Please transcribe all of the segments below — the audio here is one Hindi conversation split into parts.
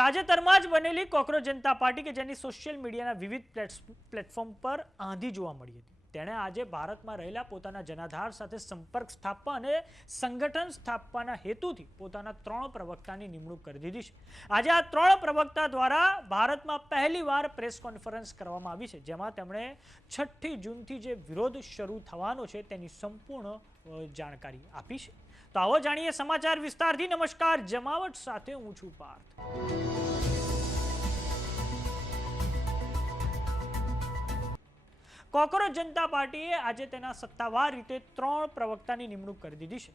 તાજેતરમાં જ બનેલી કોકરોચ જનતા પાર્ટી કે જેની સોશિયલ મીડિયાના વિવિધ પ્લેટફોર્મ પર આંધી જોવા મળી હતી, તેણે આજે ભારતમાં રહેલા પોતાના જનાધાર સાથે સંપર્ક સ્થાપવા અને સંગઠન સ્થાપવાના હેતુથી પોતાના 3 પ્રવક્તાની નિમણૂક કરી દીધી છે. આજે આ 3 પ્રવક્તા દ્વારા ભારતમાં પહેલીવાર પ્રેસ કોન્ફરન્સ કરવામાં આવી છે, જેમાં તેમણે 6મી જૂનથી જે વિરોધ શરૂ થવાનો છે તેની સંપૂર્ણ જાણકારી આપી છે. તો આવો જાણીએ સમાચાર વિસ્તારથી. નમસ્કાર, જમાવટ સાથે હું છું પાર્થ. કોકરોચ જનતા પાર્ટીએ આજે તેના સત્તાવાર રીતે 3 પ્રવક્તાની નિમણૂક કરી દીધી છે.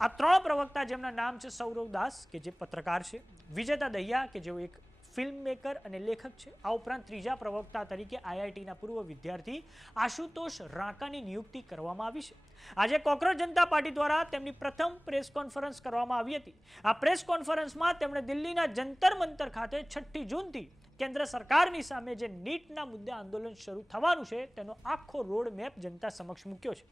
આ 3 પ્રવક્તા જેમના નામ છે સૌરવ દાસ કે જે પત્રકાર છે, વિજેતા દહિયા કે જેઓ એક ફિલ્મ મેકર અને લેખક છે. આ ઉપરાંત ત્રીજા પ્રવક્તા તરીકે આઈઆઈટીના પૂર્વ વિદ્યાર્થી આશુતોષ રાકાની નિયુક્તિ કરવામાં આવી છે. આજે કોકરોચ જનતા પાર્ટી દ્વારા તેમની પ્રથમ પ્રેસ કોન્ફરન્સ કરવામાં આવી હતી. આ પ્રેસ કોન્ફરન્સમાં તેમણે દિલ્હીના જંતર મંતર ખાતે 6મી જૂનથી કેન્દ્ર સરકારની સામે જે નીટના મુદ્દે આંદોલન શરૂ થવાનું છે તેનો આખો રોડ મેપ જનતા સમક્ષ મૂક્યો છે.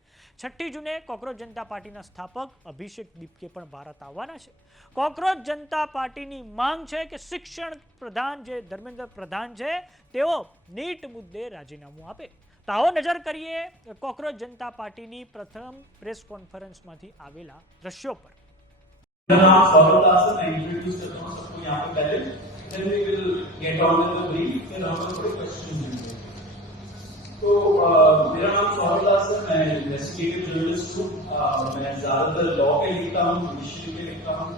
6મી જૂને કોકરોચ જનતા પાર્ટીના સ્થાપક અભિષેક દીપકે પણ ભારત આવવાના છે. કોકરોચ જનતા પાર્ટીની માંગ છે કે શિક્ષણ પ્રધાન જે ધર્મેન્દ્ર પ્રધાન છે તેઓ નીટ મુદ્દે રાજીનામું આપે. તો આવો નજર કરીએ કોકરોચ જનતા પાર્ટીની પ્રથમ પ્રેસ કોન્ફરન્સમાંથી આવેલા દ્રશ્યો પર. Then we will get on with the brief. Then after the questions. तो मेरा नाम सौरभ दास है. मैं इन्वेस्टिगेटिव जर्नलिस्ट हूँ. मैं ज़्यादातर लॉ के लिखता हूँ, हिस्ट्री के लिखता हूँ,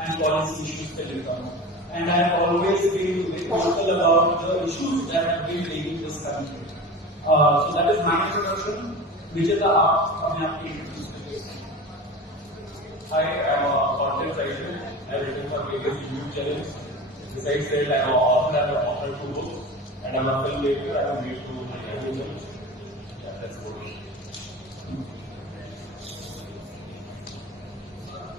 and policy issues पे लिखता हूँ. And I have always been very vocal about the issues that have been plaguing this country. So that is my introduction. Vijeta, अपने आप की introduce करिए. Hi, I am a content writer. I have written for various YouTube channels. Besides that, I am an author, I am an author to books, and I am a filmmaker. I am made to television. Yeah, that's good.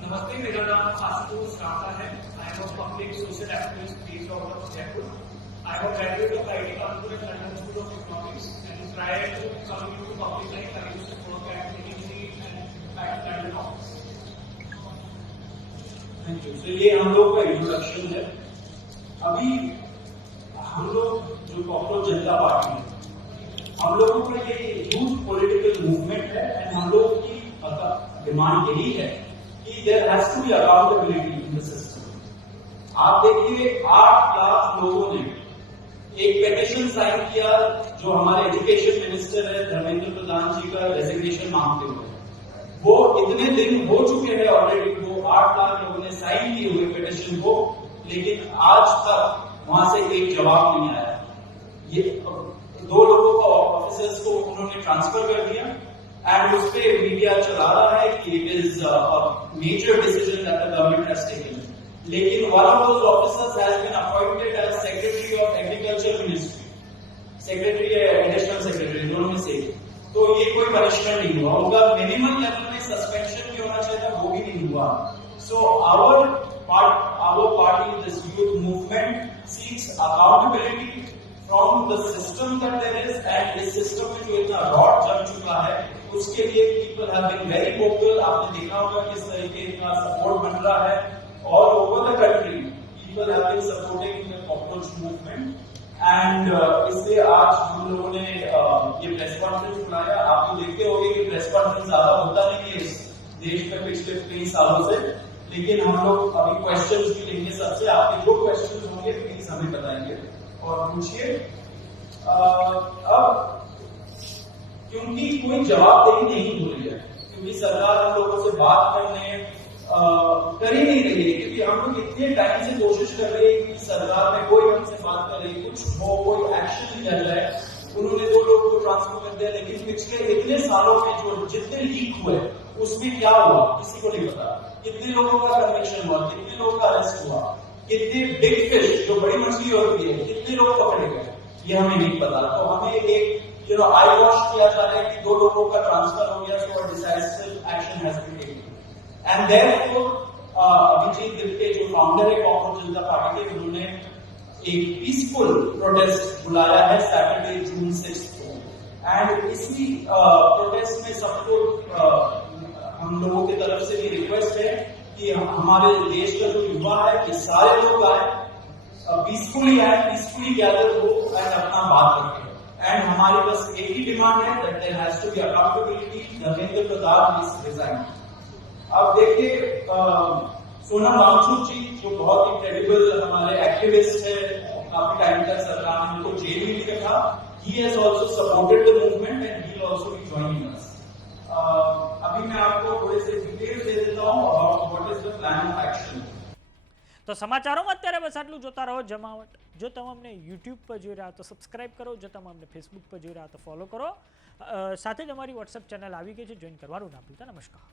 नमस्ते, मेरा नाम आशुतोष राका है. I am a public social activist based out of Jaipur. I am a graduate of IIT Kanpur and London School of Economics. And prior to coming to public life, I used to work at McKinsey and at London office. Thank you. So ये हम लोग का इंट्रोडक्शन है. अभी हम लोग जो कोकरोच जनता पार्टी है, हम लोगों का ये ह्यूज पॉलिटिकल मूवमेंट है. एंड हम लोगों की डिमांड यही है कि there has to be accountability in the system. आप देखिए 8 लाख लोगों ने एक पेटिशन साइन किया जो हमारे एजुकेशन मिनिस्टर है धर्मेंद्र प्रधान जी का रेजिग्नेशन मांगते हुए. वो इतने दिन हो चुके हैं ऑलरेडी, वो 8 लाख लोगों ने साइन किए हुए पेटिशन को, लेकिन आज तक वहां से एक जवाब नहीं आया. ये 2 लोगों का ऑफिसर्स को उन्होंने ट्रांसफर कर दिया एंड उस पे मीडिया चला रहा है कि it is a major decision that the government has taken. लेकिन one of those officers has been appointed as secretary of agriculture ministry, secretary या एडिशनल सेक्रेटरी, दोनों में से. तो ये कोई पनिशमेंट नहीं हुआ. उनका मिनिमम लेवल में सस्पेंशन भी होना चाहिए था, वो भी नहीं हुआ. सो our party, this youth movement, seeks accountability from the system that there is, and this system में जो इतना रॉट जम चुका है उसके लिए people have been very vocal. आपने देखा होगा किस तरीके का सपोर्ट बन रहा है और over the country people have been supporting the cockroach movement. And इसलिए आज हम लोगों ने ये प्रेस कॉन्फ्रेंस बुलाया. आप तो देखते होंगे कि प्रेस कॉन्फ्रेंस ज्यादा होता नहीं है इस देश में पिछले 3 सालों से, लेकिन हम लोग अभी क्वेश्चंस भी लेंगे सबसे. आपके जो क्वेश्चंस होंगे प्लीज हमें बताएंगे और पूछिए. अब क्योंकि कोई जवाबदेही नहीं हो रही है, क्योंकि सरकार हम लोगों से बात करने कर ही नहीं रही है, क्योंकि हम लोग इतने टाइम से कोशिश कर रहे हैं कि सरकार में कोई हमसे बात करे, कुछ हो, कोई एक्शन लिया जाए. उन्होंने 2 लोगों को ट्रांसफर कर दिया, लेकिन पिछले इतने सालों में जो जितने लीक हुए उसमें क्या हुआ किसी को नहीं पता. कितने लोगों का कन्विक्शन हुआ, कितने लोगों का अरेस्ट हुआ, कितने बिग फिश जो बड़ी मछली होती है कितने लोग पकड़े गए, ये हमें नहीं पता. तो हमें एक आई वॉश किया जा रहा है कि 2 लोगों का ट्रांसफर हो गया, so decisive action has been taken. And therefore Abhijit Dipke जो फाउंडर है कोकरोच जनता पार्टी के, उन्होंने एक पीसफुल प्रोटेस्ट बुलाया है सैटरडे जून 6 को. एंड इसी प्रोटेस्ट में सबको हम लोगों की तरफ से भी रिक्वेस्ट है कि हमारे देश का जो युवा है कि सारे लोग आए पीसफुली आए, पीसफुली गैदर हो एंड अपना बात रखें। एंड हमारी बस एक ही डिमांड है that there has to be accountability. Dharmendra Pradhan is resign. अब देखिए सोनम वांगचुक जी जो बहुत ही क्रेडिबल हमारे एक्टिविस्ट है, काफी टाइम तक सरकार ने उनको जेल में भी रखा। He has also supported the movement and he will also be joining us. अभी मैं आपको थोड़े से डिटेल्स दे देता हूं about what is the plan of action. તો સમાચારોમાં અત્યારે બસ આટલું. જોતા રહો જમાવટ. જો તમે અમને યુટ્યુબ પર જોઈ રહ્યા તો સબસ્ક્રાઇબ કરો, જો તમે અમને ફેસબુક પર જોઈ રહ્યા તો ફોલો કરો. સાથે જ અમારી વોટ્સએપ ચેનલ આવી ગઈ છે, જોઈન કરવાનું ના ભૂલતા. નમસ્કાર.